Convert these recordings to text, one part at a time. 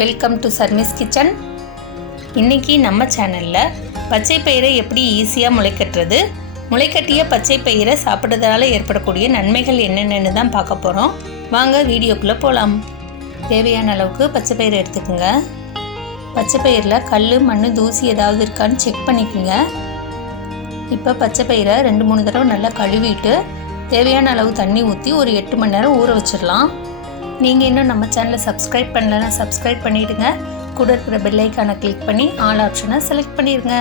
Welcome to சர்மிஸ் kitchen. இன்றைக்கி நம்ம சேனலில் பச்சை பயிரை எப்படி ஈஸியாக முளைக்கட்டுறது, முளைக்கட்டிய பச்சை பயிரை சாப்பிட்றதால ஏற்படக்கூடிய நன்மைகள் என்னென்னு தான் பார்க்க போகிறோம். வாங்க வீடியோக்குள்ளே போகலாம். தேவையான அளவுக்கு பச்சை பயிரை எடுத்துக்கோங்க. பச்சை பயிரில் கல், மண், தூசி ஏதாவது இருக்கான்னு செக் பண்ணிக்கோங்க. இப்போ பச்சை பயிரை 2-3 தடவை நல்லா கழுவிட்டு தேவையான அளவு தண்ணி ஊற்றி ஒரு 8 மணி நேரம் ஊற வச்சிடலாம். நீங்கள் இன்னும் நம்ம சேனலை சப்ஸ்கிரைப் பண்ணலைன்னா சப்ஸ்கிரைப் பண்ணிவிடுங்க. கூட இருக்கிற பெல் ஐக்கானை கிளிக் பண்ணி ஆல் ஆப்ஷனை செலக்ட் பண்ணிடுங்க.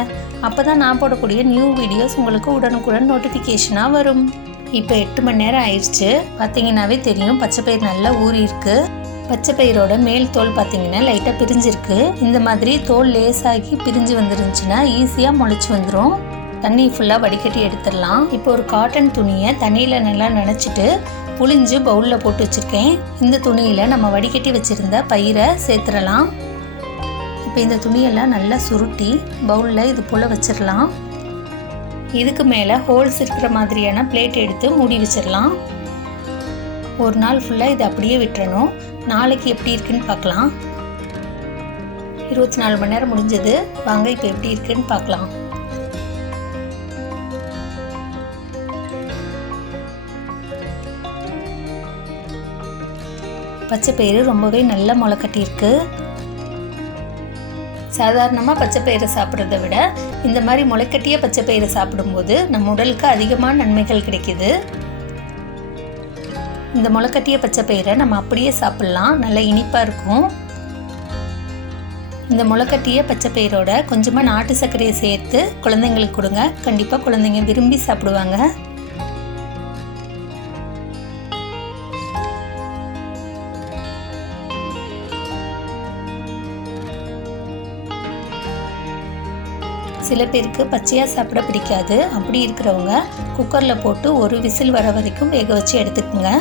அப்போ தான் நான் போடக்கூடிய நியூ வீடியோஸ் உங்களுக்கு உடனுக்குடன் நோட்டிஃபிகேஷனாக வரும். இப்போ 8 மணி நேரம் ஆயிடுச்சு. பார்த்தீங்கன்னாவே தெரியும் பச்சை பயிர் நல்லா ஊறி இருக்கு. பச்சை பயிரோட மேல் தோல் பார்த்தீங்கன்னா லைட்டாக பிரிஞ்சிருக்கு. இந்த மாதிரி தோல் லேசாகி பிரிஞ்சு வந்துருந்துச்சுன்னா ஈஸியாக முளைச்சி வந்துடும். தண்ணி ஃபுல்லாக வடிகட்டி எடுத்துடலாம். இப்போ ஒரு காட்டன் துணியை தண்ணியில் நல்லா நனைச்சிட்டு புளிஞ்சு பவுலில் போட்டு வச்சுருக்கேன். இந்த துணியில் நம்ம வடிகட்டி வச்சுருந்த பயிரை சேர்த்துடலாம். இப்போ இந்த துணியெல்லாம் நல்லா சுருட்டி பவுலில் இது போல் வச்சிடலாம். இதுக்கு மேலே ஹோல்ஸ் இருக்கிற மாதிரியான பிளேட் எடுத்து மூடி வச்சிடலாம். ஒரு நாள் ஃபுல்லாக இது அப்படியே விட்டுறணும். நாளைக்கு எப்படி இருக்குன்னு பார்க்கலாம். 24 மணி நேரம் முடிஞ்சது. வாங்க இப்போ எப்படி இருக்குன்னு பார்க்கலாம். பச்சை பயிறு ரொம்பவே நல்லா முளை கட்டியிருக்கு. சாதாரணமாக பச்சை பயிரை சாப்பிட்றத விட இந்த மாதிரி முளைக்கட்டிய பச்சை பயிரை சாப்பிடும்போது நம்ம உடலுக்கு அதிகமான நன்மைகள் கிடைக்குது. இந்த முளைக்கட்டிய பச்சை பயிரை நம்ம அப்படியே சாப்பிட்லாம், நல்லா இனிப்பாக இருக்கும். இந்த முளைக்கட்டிய பச்சை பயிரோட கொஞ்சமாக நாட்டு சர்க்கரையை சேர்த்து குழந்தைங்களுக்கு கொடுங்க. கண்டிப்பாக குழந்தைங்க விரும்பி சாப்பிடுவாங்க. சில பேருக்கு பச்சையாக சாப்பிட பிடிக்காது. அப்படி இருக்கிறவங்க குக்கரில் போட்டு ஒரு விசில் வர வரைக்கும் வேக வச்சு எடுத்துக்கோங்க.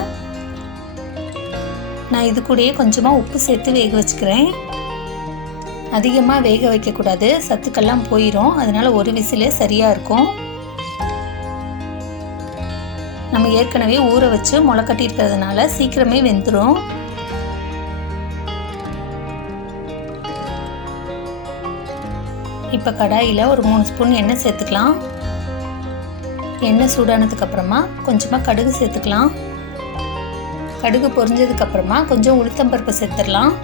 நான் இது கூடயே கொஞ்சமாக உப்பு சேர்த்து வேக வச்சுக்கிறேன். அதிகமாக வேக வைக்கக்கூடாது, சத்துக்கெல்லாம் போயிடும். அதனால ஒரு விசிலே சரியாக இருக்கும். நம்ம ஏற்கனவே ஊற வச்சு முளை கட்டி இருக்கிறதுனால சீக்கிரமே வெந்துடும். இப்போ கடாயில் ஒரு 3 ஸ்பூன் எண்ணெய் சேர்த்துக்கலாம். எண்ணெய் சூடானதுக்கு அப்புறமா கொஞ்சமாக கடுகு சேர்த்துக்கலாம். கடுகு பொரிஞ்சதுக்கு அப்புறமா கொஞ்சம் உளுத்தம்பருப்பு சேர்த்துடலாம்.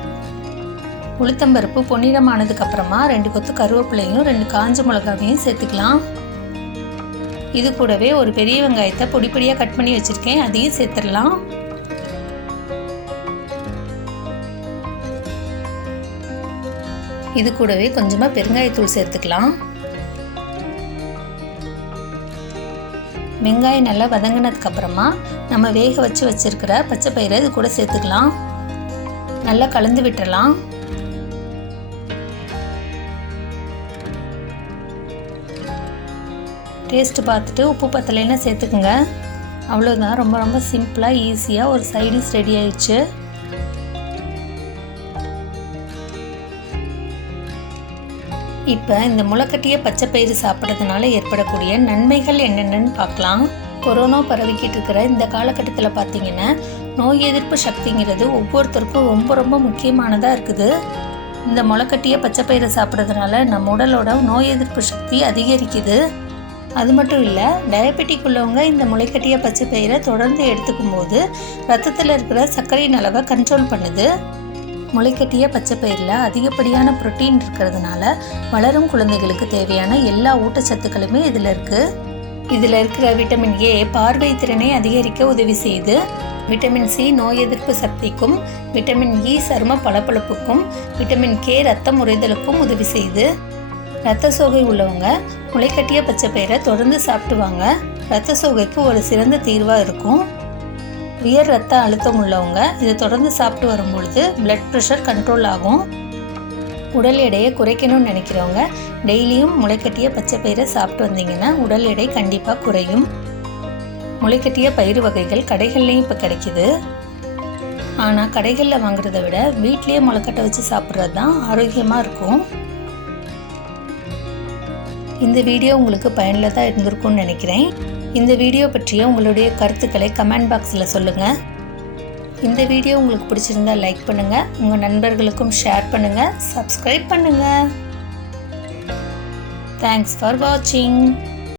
உளுத்தம்பருப்பு பொன்னிறமானதுக்கு அப்புறமா 2 கொத்து கருவேப்பிலையும் 2 காஞ்ச மிளகாவையும் சேர்த்துக்கலாம். இது கூடவே ஒரு பெரிய வெங்காயத்தை பொடியாக கட் பண்ணி வச்சுருக்கேன், அதையும் சேர்த்துடலாம். இது கூடவே கொஞ்சமாக பெருங்காயத்தூள் சேர்த்துக்கலாம். வெங்காயம் நல்லா வதங்கினதுக்கு அப்புறமா நம்ம வேக வச்சு வச்சிருக்கிற பச்சை பயிரை இது கூட சேர்த்துக்கலாம். நல்லா கலந்து விட்டுறலாம். டேஸ்ட் பார்த்துட்டு உப்பு பத்தலைன்னு சேர்த்துக்குங்க. அவ்வளோதான், ரொம்ப ரொம்ப சிம்பிளாக ஈஸியாக ஒரு சைடிஷ் ரெடி ஆயிடுச்சு. இப்போ இந்த முளைக்கட்டிய பச்சை பயிறு சாப்பிட்றதுனால ஏற்படக்கூடிய நன்மைகள் என்னென்னு பார்க்கலாம். கொரோனா பரவிக்கிட்டு இருக்கிற இந்த காலகட்டத்தில் பார்த்தீங்கன்னா நோய் எதிர்ப்பு சக்திங்கிறது ஒவ்வொருத்தருக்கும் ரொம்ப ரொம்ப முக்கியமானதாக இருக்குது. இந்த முளைக்கட்டிய பச்சை பயிரை சாப்பிட்றதுனால நம்ம உடலோட நோய் எதிர்ப்பு சக்தி அதிகரிக்குது. அது மட்டும் இல்லை, டயபெட்டிக் உள்ளவங்க இந்த முளைக்கட்டிய பச்சை பயிரை தொடர்ந்து எடுத்துக்கும் போது ரத்தத்தில் இருக்கிற சர்க்கரையின் அளவை கண்ட்ரோல் பண்ணுது. முளைக்கட்டிய பச்சை பயிரில் அதிகப்படியான புரோட்டீன் இருக்கிறதுனால வளரும் குழந்தைகளுக்கு தேவையான எல்லா ஊட்டச்சத்துக்களுமே இதில் இருக்குது. இதில் இருக்கிற விட்டமின் ஏ பார்வை திறனை அதிகரிக்க உதவி செய்யுது. விட்டமின் சி நோய் எதிர்ப்பு சக்திக்கும், விட்டமின் இ சரும பளபளப்புக்கும், விட்டமின் கே ரத்தம் உறைதலுக்கும் உதவி செய்யுது. இரத்த சோகை உள்ளவங்க முளைக்கட்டிய பச்சை பயிரை தொடர்ந்து சாப்பிடுவாங்க. இரத்த சோகைக்கு ஒரு சிறந்த தீர்வாக இருக்கும். உயர் ரத்த அழுத்தம் உள்ளவங்க இதை தொடர்ந்து சாப்பிட்டு வரும்பொழுது பிளட் ப்ரெஷர் கண்ட்ரோல் ஆகும். உடல் எடையை குறைக்கணும்னு நினைக்கிறவங்க டெய்லியும் முளைக்கட்டிய பச்சை பயிரை சாப்பிட்டு வந்தீங்கன்னா உடல் எடை கண்டிப்பாக குறையும். முளைக்கட்டிய பயிறு வகைகள் கடைகள்லையும் இப்போ கிடைக்குது. ஆனால் கடைகளில் வாங்குறத விட வீட்லேயே முளைக்கட்டை வச்சு சாப்பிட்றது தான் ஆரோக்கியமாக இருக்கும். இந்த வீடியோ உங்களுக்கு பயனுள்ளதாக இருந்திருக்கும்னு நினைக்கிறேன். இந்த வீடியோ பற்றிய உங்களுடைய கருத்துக்களை கமெண்ட் பாக்ஸில் சொல்லுங்கள். இந்த வீடியோ உங்களுக்கு பிடிச்சிருந்தா லைக் பண்ணுங்கள், உங்கள் நண்பர்களுக்கும் ஷேர் பண்ணுங்கள், சப்ஸ்கிரைப் பண்ணுங்கள். தேங்க்ஸ் ஃபார் வாட்சிங்.